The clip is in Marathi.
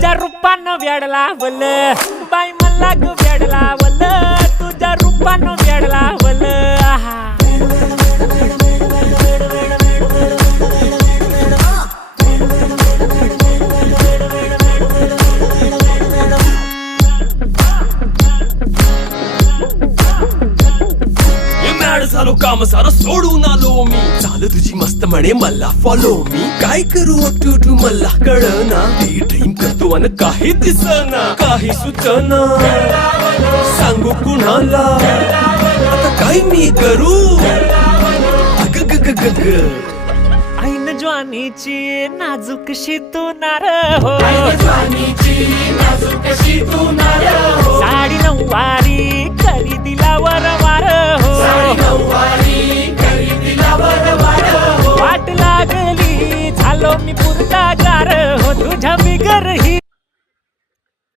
तुझ्या रूपानं वेड लावल बाई मला ग वेड लावल तुझ्या रूपानं वेड लावल आहा झालो काम सारं सोडून आलो मी चाल तुझी मस्त म्हणे मला फॉलो मी काय करू टू मला कळना ड्रीम करतो अन काही दिसना काही सुचना सांगू कुणाला आता काय मी करू अग ग ग ग ग ऐन ज्वानीची नाजूकशी तू नार हो साडी नऊवारी करी दिला वरवार हो वाट लागली झालो मी पुरता गार हो तुझ्या बिगर ही